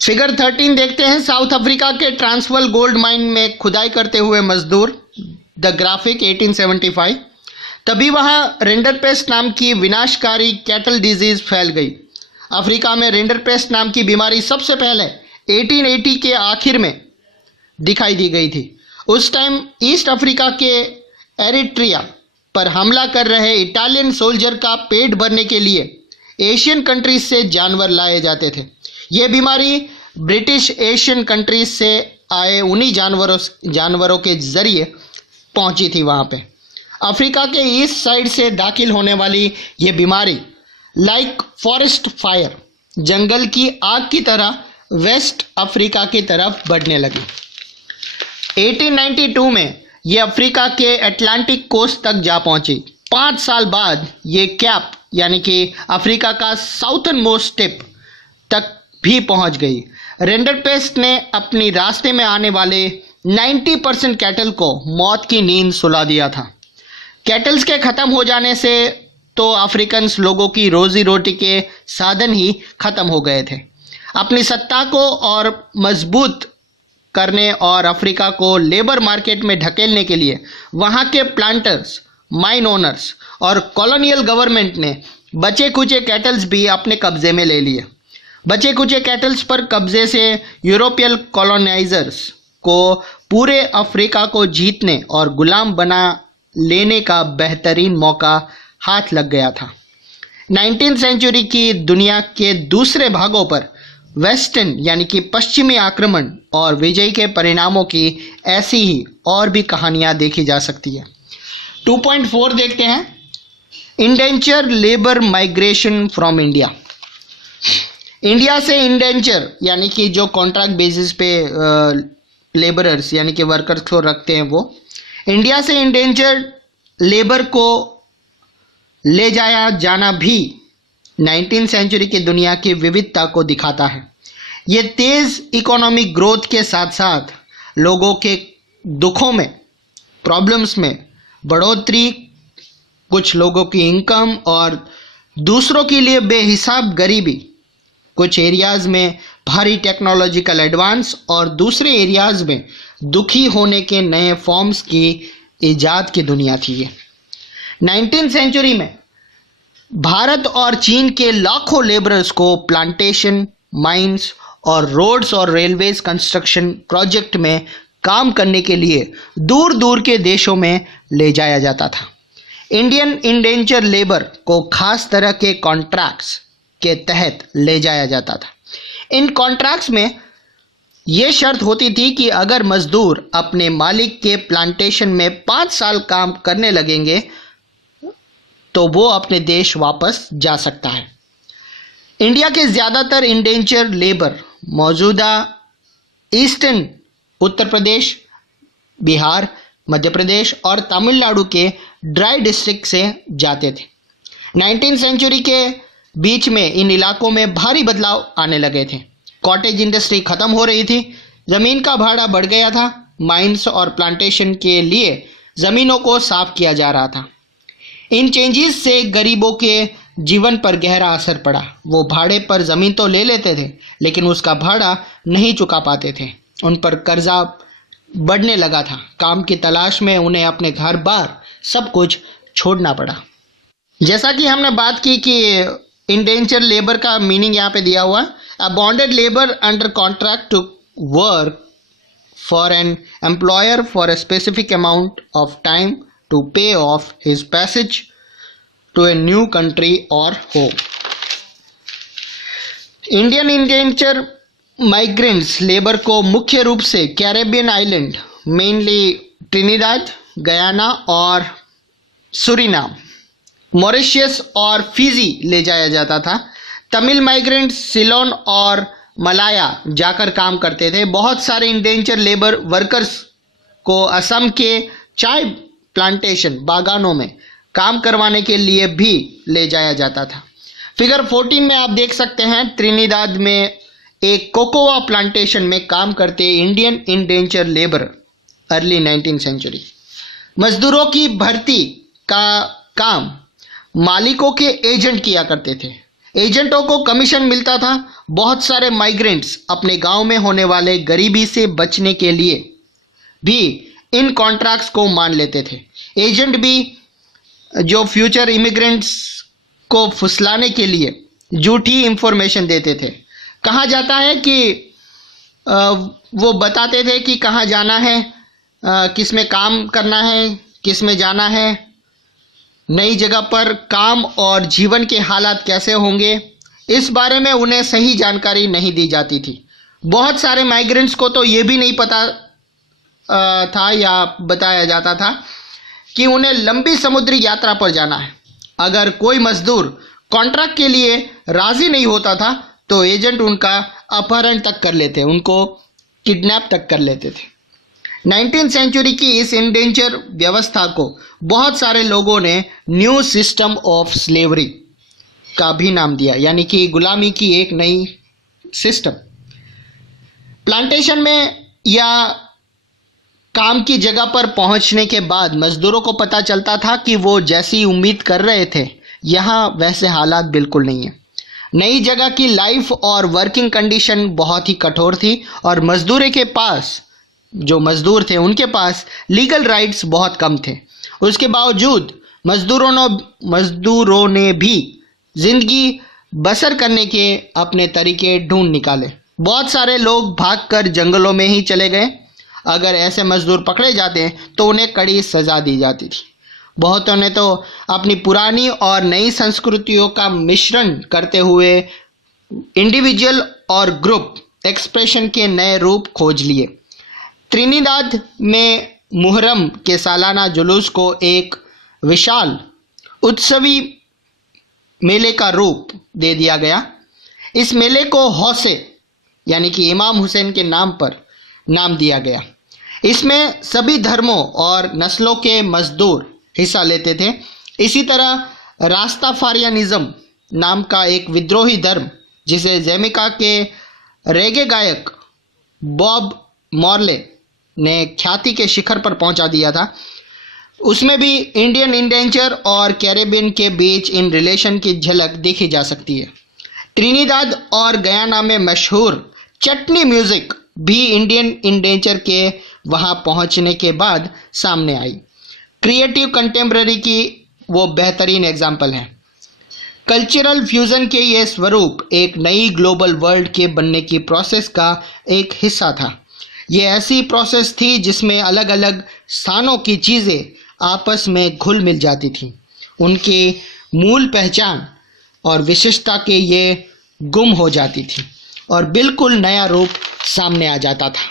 Figure 13 देखते हैं। South Africa के ट्रांसवाल गोल्ड माइन में खुदाई करते हुए मजदूर, द ग्राफिक 1875। तभी वहां रेंडरपेस्ट नाम की विनाशकारी कैटल डिजीज फैल गई। अफ्रीका में रेंडरपेस्ट नाम की बीमारी सबसे पहले 1880 के आखिर में दिखाई दी गई थी। उस टाइम ईस्ट अफ्रीका के एरिट्रिया पर हमला कर रहे इटालियन सोल्जर का पेट भरने के लिए एशियन कंट्रीज से जानवर लाए जाते थे। ये बीमारी ब्रिटिश एशियन कंट्रीज से आए उन्हीं जानवरों के जरिए पहुंची थी वहां पे। अफ्रीका के ईस्ट साइड से दाखिल होने वाली ये बीमारी लाइक फॉरेस्ट फायर, जंगल की आग की तरह वेस्ट अफ्रीका की तरफ बढ़ने लगी। 1892 में ये अफ्रीका के अटलांटिक कोस्ट तक जा पहुंची। 5 साल बाद ये कैप यानी कि अफ्रीका का साउथर्न मोस्ट टिप तक भी पहुंच गई। रेंडरपेस्ट ने अपनी रास्ते में आने वाले 90% कैटल को मौत की नींद सुला दिया था। कैटल्स के खत्म हो जाने से तो अफ्रीकन्स लोगों की रोजी रोटी के साधन ही खत्म हो गए थे। अपनी सत्ता को और मजबूत करने और अफ्रीका को लेबर मार्केट में ढकेलने के लिए वहां के प्लांटर्स, माइन ओनर्स और कॉलोनियल गवर्नमेंट ने बचे कुचे कैटल्स भी अपने कब्जे में ले लिए। बचे कुचे कैटल्स पर कब्जे से यूरोपियन कॉलोनाइजर्स को पूरे अफ्रीका को जीतने और गुलाम बना लेने का बेहतरीन मौका हाथ लग गया था। 19वीं सेंचुरी की दुनिया के दूसरे भागों पर वेस्टर्न यानी कि पश्चिमी आक्रमण और विजय के परिणामों की ऐसी ही और भी कहानियां देखी जा सकती है। 2.4 देखते हैं। Indenture labour migration from India. India से इंडेंचर यानी कि जो कॉन्ट्रैक्ट बेसिस पे लेबरर्स यानी कि वर्कर्स को रखते हैं, वो इंडिया से इंडेंचर लेबर को ले जाया जाना भी 19वीं सेंचुरी की दुनिया की विविधता को दिखाता है। ये तेज़ इकोनॉमिक ग्रोथ के साथ साथ लोगों के दुखों में, प्रॉब्लम्स में बढ़ोतरी, कुछ लोगों की इनकम और दूसरों के लिए बेहिसाब गरीबी, कुछ एरियाज़ में भारी टेक्नोलॉजिकल एडवांस और दूसरे एरियाज़ में दुखी होने के नए फॉर्म्स की इजाद की दुनिया थी ये। 19वीं सेंचुरी में भारत और चीन के लाखों लेबरर्स को प्लांटेशन, माइंस और रोड्स और रेलवेज कंस्ट्रक्शन प्रोजेक्ट में काम करने के लिए दूर दूर के देशों में ले जाया जाता था। इंडियन इंडेंचर लेबर को खास तरह के कॉन्ट्रैक्ट्स के तहत ले जाया जाता था। इन कॉन्ट्रैक्ट्स में यह शर्त होती थी कि अगर मजदूर अपने मालिक के प्लांटेशन में 5 साल काम करने लगेंगे तो वो अपने देश वापस जा सकता है। इंडिया के ज़्यादातर इंडेंचर लेबर मौजूदा ईस्टर्न उत्तर प्रदेश, बिहार, मध्य प्रदेश और तमिलनाडु के ड्राई डिस्ट्रिक्ट से जाते थे। 19वीं सेंचुरी के बीच में इन इलाकों में भारी बदलाव आने लगे थे। कॉटेज इंडस्ट्री खत्म हो रही थी, ज़मीन का भाड़ा बढ़ गया था, माइंस और प्लांटेशन के लिए ज़मीनों को साफ किया जा रहा था। इन चेंजेस से गरीबों के जीवन पर गहरा असर पड़ा। वो भाड़े पर ज़मीन तो ले लेते थे लेकिन उसका भाड़ा नहीं चुका पाते थे। उन पर कर्जा बढ़ने लगा था। काम की तलाश में उन्हें अपने घर बार सब कुछ छोड़ना पड़ा। जैसा कि हमने बात की कि इंडेंचर लेबर का मीनिंग यहाँ पे दिया हुआ है, a bonded labour under contract to work for an employer for a specific amount of time to pay off his passage to a new country or home. Indian indenture migrants labour को मुख्य रूप से Caribbean island, mainly Trinidad, Guyana और Suriname, Mauritius और Fiji ले जाया जाता था। तमिल माइग्रेंट सिलोन और मलाया जाकर काम करते थे। बहुत सारे इंडेंचर लेबर वर्कर्स को असम के चाय प्लांटेशन बागानों में काम करवाने के लिए भी ले जाया जाता था। फिगर 14 में आप देख सकते हैं, त्रिनिदाद में एक कोकोआ प्लांटेशन में काम करते इंडियन इंडेंचर लेबर अर्ली 19वीं सेंचुरी। मजदूरों की भर्ती का काम मालिकों के एजेंट किया करते थे। एजेंटों को कमीशन मिलता था। बहुत सारे माइग्रेंट्स अपने गांव में होने वाले गरीबी से बचने के लिए भी इन कॉन्ट्रैक्ट्स को मान लेते थे। एजेंट भी जो फ्यूचर इमिग्रेंट्स को फुसलाने के लिए झूठी इंफॉर्मेशन देते थे। कहा जाता है कि वो बताते थे कि कहाँ जाना है, किस में काम करना है, किस में जाना है, नई जगह पर काम और जीवन के हालात कैसे होंगे, इस बारे में उन्हें सही जानकारी नहीं दी जाती थी। बहुत सारे माइग्रेंट्स को तो ये भी नहीं पता था या बताया जाता था कि उन्हें लंबी समुद्री यात्रा पर जाना है। अगर कोई मजदूर कॉन्ट्रैक्ट के लिए राजी नहीं होता था तो एजेंट उनका अपहरण तक कर लेते, उनको किडनैप तक कर लेते थे। 19वीं सेंचुरी की इस इंडेंचर व्यवस्था को बहुत सारे लोगों ने न्यू सिस्टम ऑफ स्लेवरी का भी नाम दिया, यानी कि गुलामी की एक नई सिस्टम। प्लांटेशन में या काम की जगह पर पहुंचने के बाद मजदूरों को पता चलता था कि वो जैसी उम्मीद कर रहे थे यहाँ वैसे हालात बिल्कुल नहीं है। नई जगह की लाइफ और वर्किंग कंडीशन बहुत ही कठोर थी और मजदूरों के पास, जो मजदूर थे उनके पास लीगल राइट्स बहुत कम थे। उसके बावजूद मजदूरों ने भी जिंदगी बसर करने के अपने तरीके ढूंढ निकाले। बहुत सारे लोग भागकर जंगलों में ही चले गए। अगर ऐसे मजदूर पकड़े जाते तो उन्हें कड़ी सजा दी जाती थी। बहुतों ने तो अपनी पुरानी और नई संस्कृतियों का मिश्रण करते हुए इंडिविजुअल और ग्रुप एक्सप्रेशन के नए रूप खोज लिए। त्रिनिदाद में मुहर्रम के सालाना जुलूस को एक विशाल उत्सवी मेले का रूप दे दिया गया। इस मेले को हौसे यानी कि इमाम हुसैन के नाम पर नाम दिया गया। इसमें सभी धर्मों और नस्लों के मजदूर हिस्सा लेते थे। इसी तरह रास्ताफारियानिज्म नाम का एक विद्रोही धर्म, जिसे जैमिका के रेगे गायक बॉब मॉर्ले ने ख्याति के शिखर पर पहुंचा दिया था, उसमें भी इंडियन इंडेंचर और कैरेबियन के बीच इन रिलेशन की झलक देखी जा सकती है। त्रिनिदाद और गयाना में मशहूर चटनी म्यूजिक भी इंडियन इंडेंचर के वहां पहुंचने के बाद सामने आई। क्रिएटिव कंटेम्पररी की वो बेहतरीन एग्जाम्पल है। कल्चरल फ्यूजन के ये स्वरूप एक नई ग्लोबल वर्ल्ड के बनने की प्रोसेस का एक हिस्सा था। ये ऐसी प्रोसेस थी जिसमें अलग अलग स्थानों की चीज़ें आपस में घुल मिल जाती थी। उनकी मूल पहचान और विशेषता के ये गुम हो जाती थी और बिल्कुल नया रूप सामने आ जाता था।